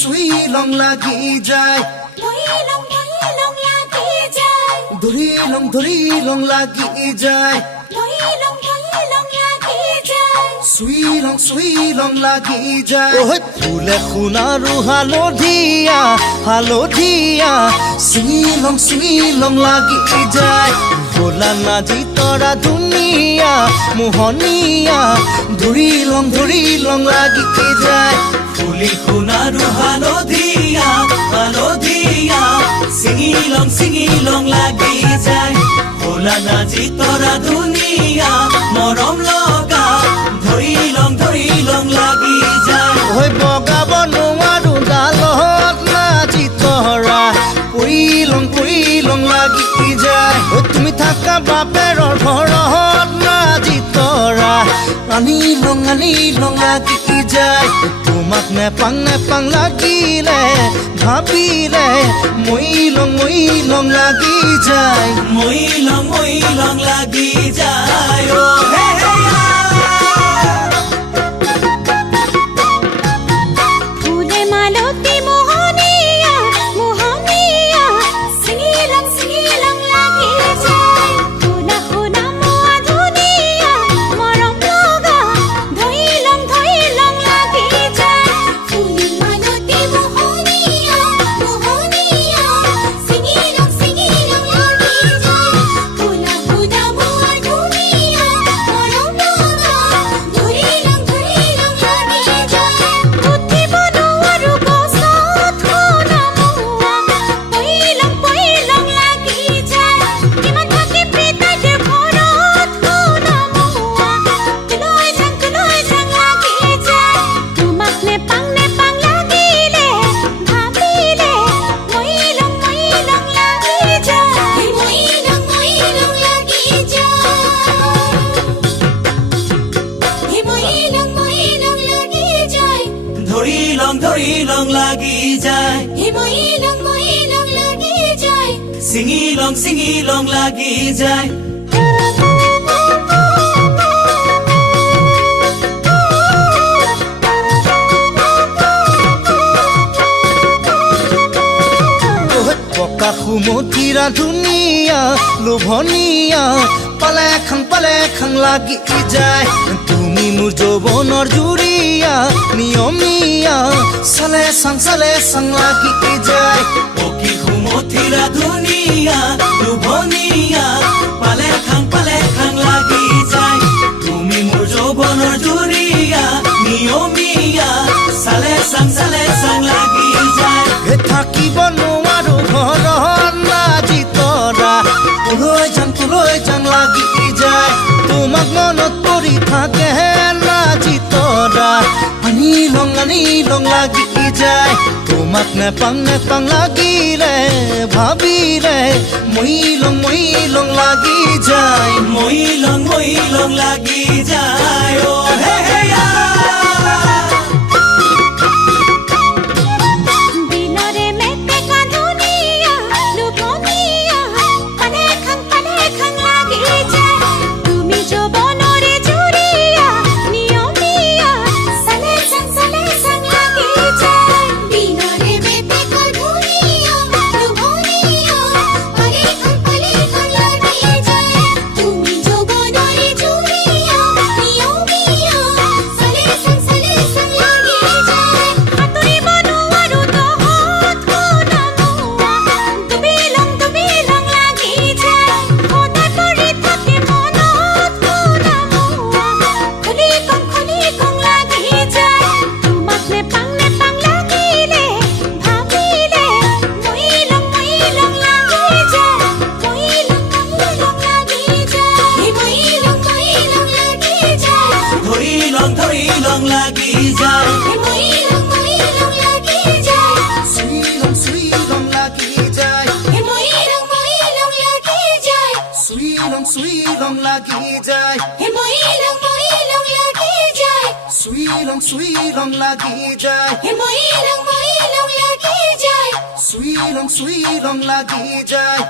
সুই লং লাগি যায় ধৰি লং লাগি যায় সুই লং লাগি যায় ওহ ফুলে খুনাৰু হালধীয়া সুই লং লাগি যায় ভোলা নাজি তৰা ধুনীয়া মোহনীয়া ধৰি লং লাগি যায় ফুলি খুনাৰু হালধীয়া ছিঙি লং লাগি যায় ভোলা নাজি তৰা ধুনীয়া মৰম লগা ধৰি লং লাগি যায় হৈ বগাব নোৱাৰো ডালত নাজি তৰা পৰি লং লাগি যায় তুমি থাকা বাপেৰৰ ঘৰত নাজি তৰা আনি লং লাগি যায় তোমাক নেপাং লাগিলে ভাবিলে মই লং লাগি যায় মই লং লাগি যায় ও হে ধৰি লং লাগি যায় ছিঙি লং লাগি যায় পকা সুমথিৰা ধুনীয়া লোভনীয়া পালে খাং লাগি যায় তুমি মোৰ যৌৱনৰ জুৰিয়া নিয়মীয়া চালে চাং লাগি যায় পকি সুমথিৰা ধুনীয়া লোভনীয়া পালে খাং লাগি যায় তুমি মোৰ যৌৱনৰ জুৰিয়া নিয়মীয়া চালে চাং লাগি যায় থাকিব নোৱাৰো ঘৰত নাজি তৰা লৈ যাং লাগি যায় তোমাক মনত পৰি থাকে নাজি তৰা আনি লং লাগি যায় তোমাক নেপাং লাগিলে ভাবিলে মই লং লাগি যায় মই লং লাগি যায় ও হে লং লাগি যায় সুই লং লাগি যায় সুই লং লাগি যায় সুই লং লাগি যায় সুই লং লাগি যায়